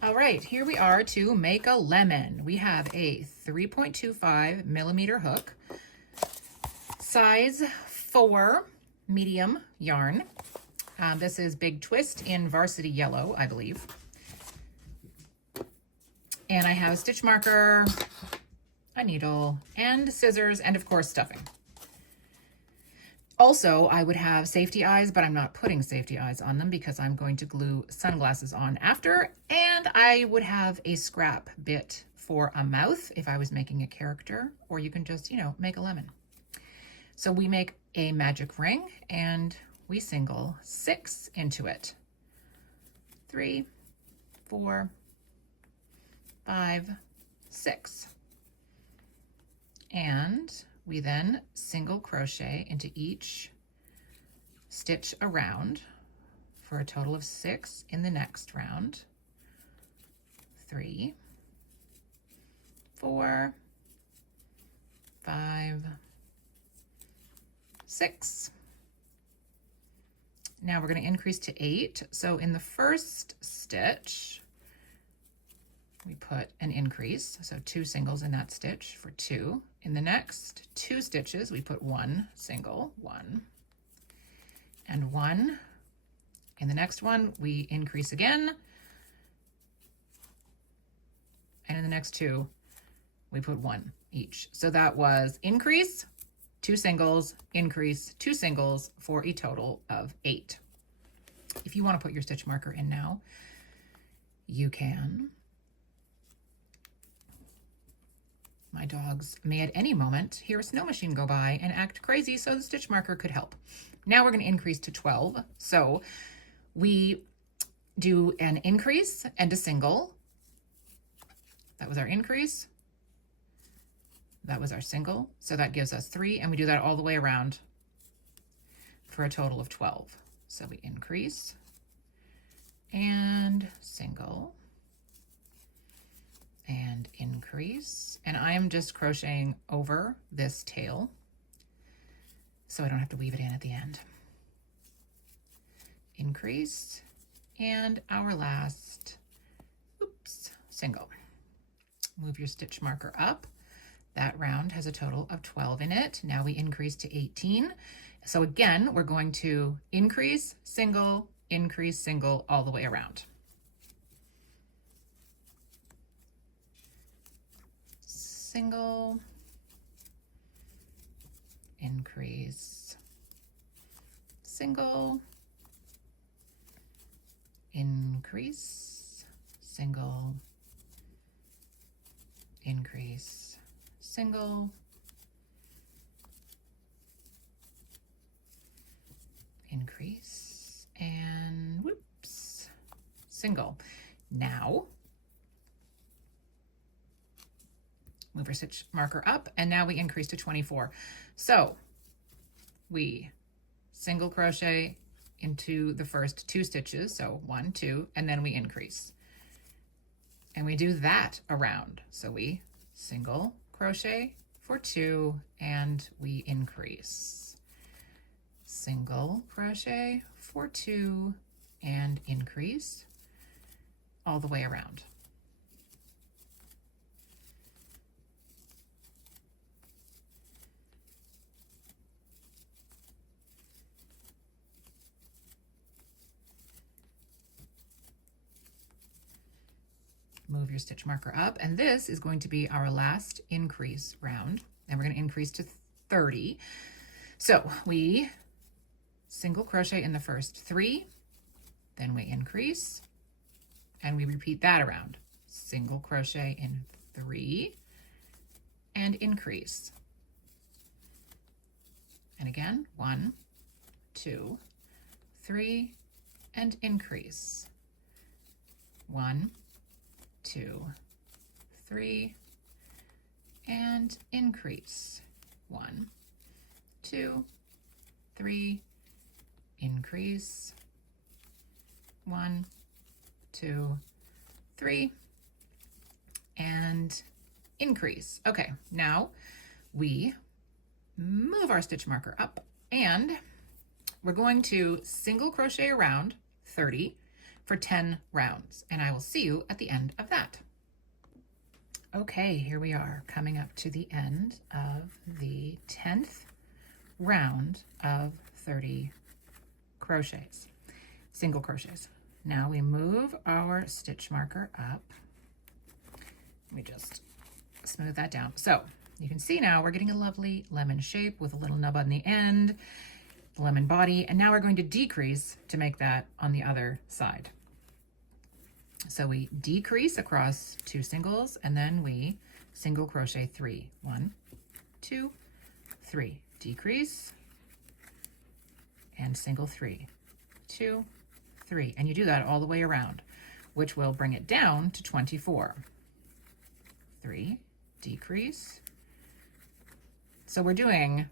All right, here we are to make a lemon. We have a 3.25 millimeter hook, size 4 medium yarn. This is Big Twist in Varsity Yellow, I believe. And I have a stitch marker, a needle, and scissors, and of course stuffing. Also, I would have safety eyes, but I'm not putting safety eyes on them because I'm going to glue sunglasses on after. And I would have a scrap bit for a mouth if I was making a character, or you can just, make a lemon. So we make a magic ring and we single 6 into it. 3, 4, 5, 6. And we then single crochet into each stitch around for a total of 6 in the next round. 3, 4, 5, 6. Now we're going to increase to 8. So in the first stitch, we put an increase, so 2 singles in that stitch for 2. In the next 2 stitches, we put 1 single, 1, and 1. In the next one, we increase again. And in the next 2, we put 1 each. So that was increase, 2 singles, increase, 2 singles for a total of 8. If you want to put your stitch marker in now, you can. My dogs may at any moment hear a snow machine go by and act crazy, so the stitch marker could help. Now we're going to increase to 12. So we do an increase and a single. That was our increase. That was our single. So that gives us 3, and we do that all the way around for a total of 12. So we increase and single and increase, and I'm just crocheting over this tail so I don't have to weave it in at the end. Increase, and our last, single. Move your stitch marker up. That round has a total of 12 in it. Now we increase to 18. So again, we're going to increase, single, all the way around. Single, increase, single, increase, single, increase, single, increase, and whoops, single. Now move our stitch marker up, and now we increase to 24. So we single crochet into the first 2 stitches, so 1, 2, and then we increase. And we do that around. So we single crochet for 2 and we increase. Single crochet for 2 and increase all the way around. Move your stitch marker up, and this is going to be our last increase round, and we're going to increase to 30. So we single crochet in the first 3, then we increase, and we repeat that around. Single crochet in 3 and increase. And again, 1, 2, 3, and increase. 1, 2, 3, and increase. 1, 2, 3, increase. 1, 2, 3, and increase. Okay, now we move our stitch marker up, and we're going to single crochet around 30 for 10 rounds, and I will see you at the end of that. Okay, here we are coming up to the end of the 10th round of 30 crochets, single crochets. Now we move our stitch marker up. Let me just smooth that down. So you can see now we're getting a lovely lemon shape with a little nub on the end, the lemon body, and now we're going to decrease to make that on the other side. So we decrease across 2 singles, and then we single crochet 3. 1, 2, 3. Decrease and single 3, 2, 3. And you do that all the way around, which will bring it down to 24. 3, decrease. So we're doing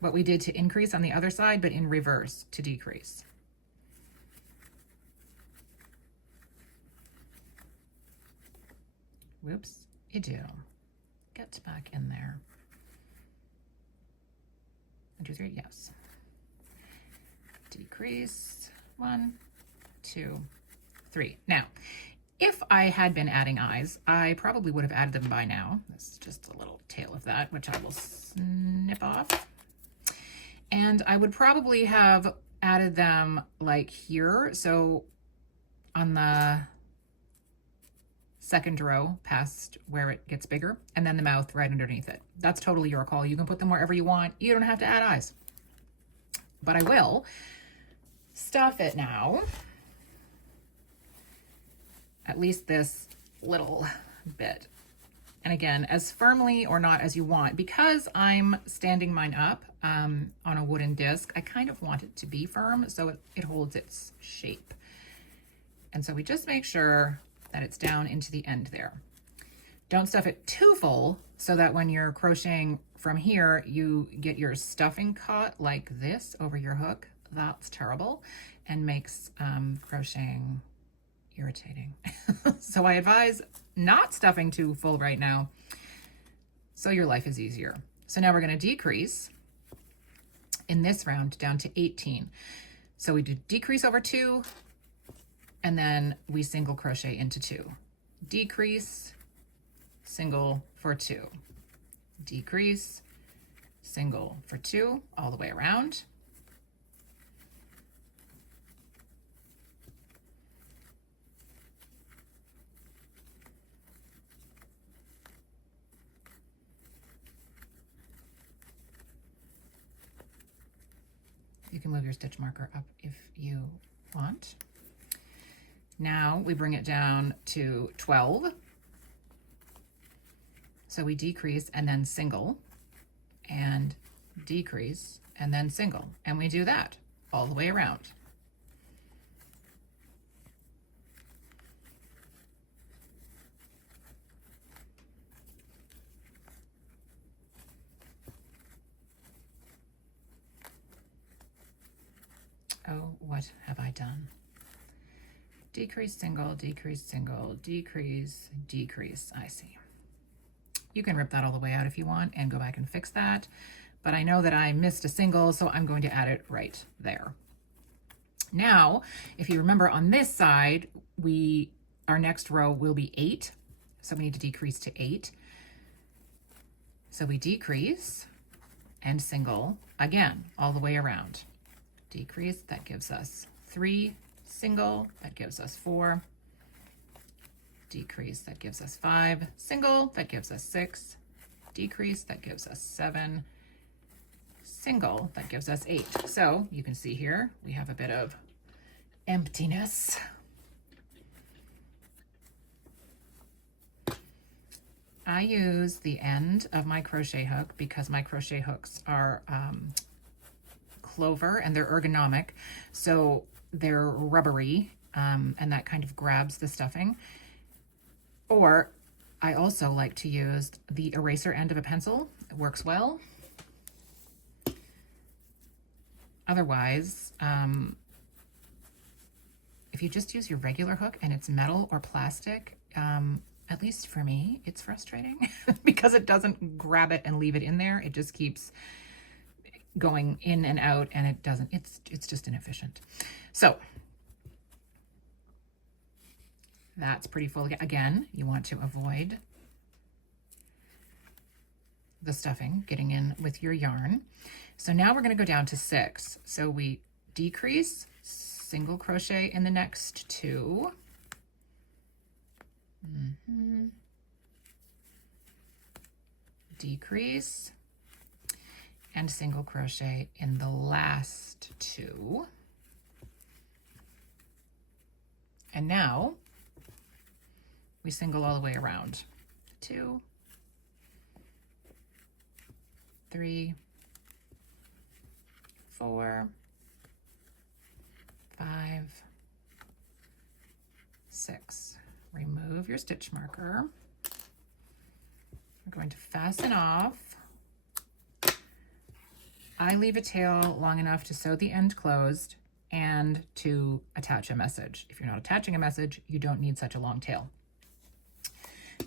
what we did to increase on the other side, but in reverse to decrease. Whoops, you do. Get back in there. 1, 2, 3, yes. Decrease, 1, 2, 3. Now, if I had been adding eyes, I probably would have added them by now. This is just a little tail of that, which I will snip off. And I would probably have added them like here. So on the second row past where it gets bigger, and then the mouth right underneath it. That's totally your call. You can put them wherever you want. You don't have to add eyes. But I will stuff it now, at least this little bit. And again, as firmly or not as you want. Because I'm standing mine up on a wooden disc, I kind of want it to be firm so it holds its shape. And so we just make sure that it's down into the end there. Don't stuff it too full so that when you're crocheting from here, you get your stuffing caught like this over your hook. That's terrible and makes crocheting irritating. So I advise not stuffing too full right now so your life is easier. So now we're going to decrease in this round down to 18. So we do decrease over 2, and then we single crochet into 2. Decrease, single for 2. Decrease, single for 2, all the way around. You can move your stitch marker up if you want. Now we bring it down to 12. So we decrease and then single, and decrease and then single. And we do that all the way around. Oh, what have I done? Decrease, single, decrease, single, decrease, decrease. I see. You can rip that all the way out if you want and go back and fix that. But I know that I missed a single, so I'm going to add it right there. Now, if you remember on this side, our next row will be 8. So we need to decrease to 8. So we decrease and single again, all the way around. Decrease, that gives us 3, single, that gives us 4, decrease, that gives us 5, single, that gives us 6, decrease, that gives us 7, single, that gives us 8. So you can see here, we have a bit of emptiness. I use the end of my crochet hook because my crochet hooks are clover and they're ergonomic, so they're rubbery, and that kind of grabs the stuffing. Or I also like to use the eraser end of a pencil. It works well. Otherwise, if you just use your regular hook and it's metal or plastic, at least for me, it's frustrating because it doesn't grab it and leave it in there. It just keeps going in and out, and it's just inefficient. So That's pretty full. Again, you want to avoid the stuffing getting in with your yarn. So now we're going to go down to 6. So we decrease, single crochet in the next 2. Decrease and single crochet in the last 2. And now we single all the way around. 2, 3, 4, 5, 6. Remove your stitch marker. We're going to fasten off. I leave a tail long enough to sew the end closed and to attach a message. If you're not attaching a message, you don't need such a long tail.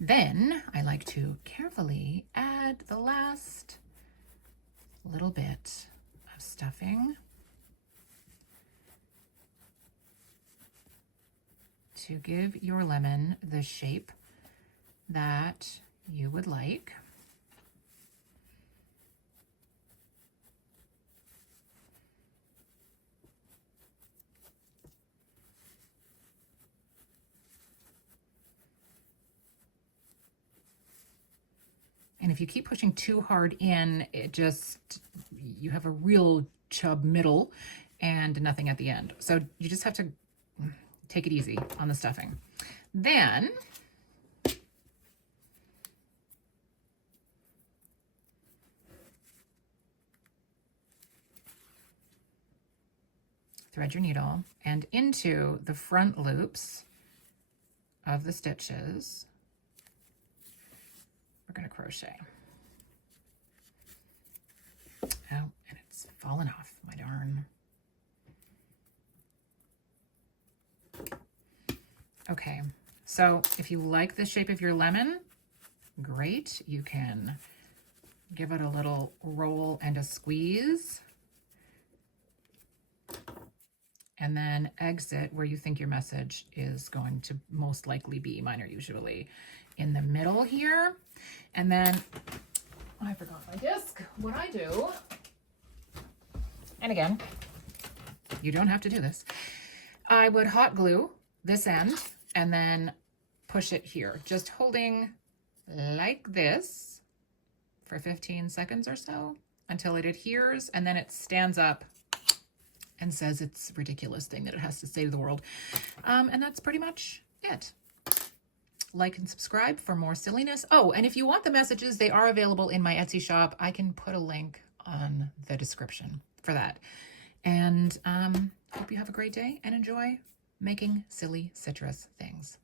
Then I like to carefully add the last little bit of stuffing to give your lemon the shape that you would like. And if you keep pushing too hard in, you have a real chub middle and nothing at the end. So you just have to take it easy on the stuffing. Then thread your needle and into the front loops of the stitches, we're going to crochet. Oh, and it's fallen off, my darn. Okay, so if you like the shape of your lemon, great. You can give it a little roll and a squeeze, and then exit where you think your message is going to most likely be. Mine are usually in the middle here. And then, I forgot my disc. What I do, and again, you don't have to do this, I would hot glue this end and then push it here, just holding like this for 15 seconds or so until it adheres, and then it stands up and says its ridiculous thing that it has to say to the world. And that's pretty much it. Like and subscribe for more silliness. Oh, and if you want the messages, they are available in my Etsy shop. I can put a link on the description for that. And hope you have a great day and enjoy making silly citrus things.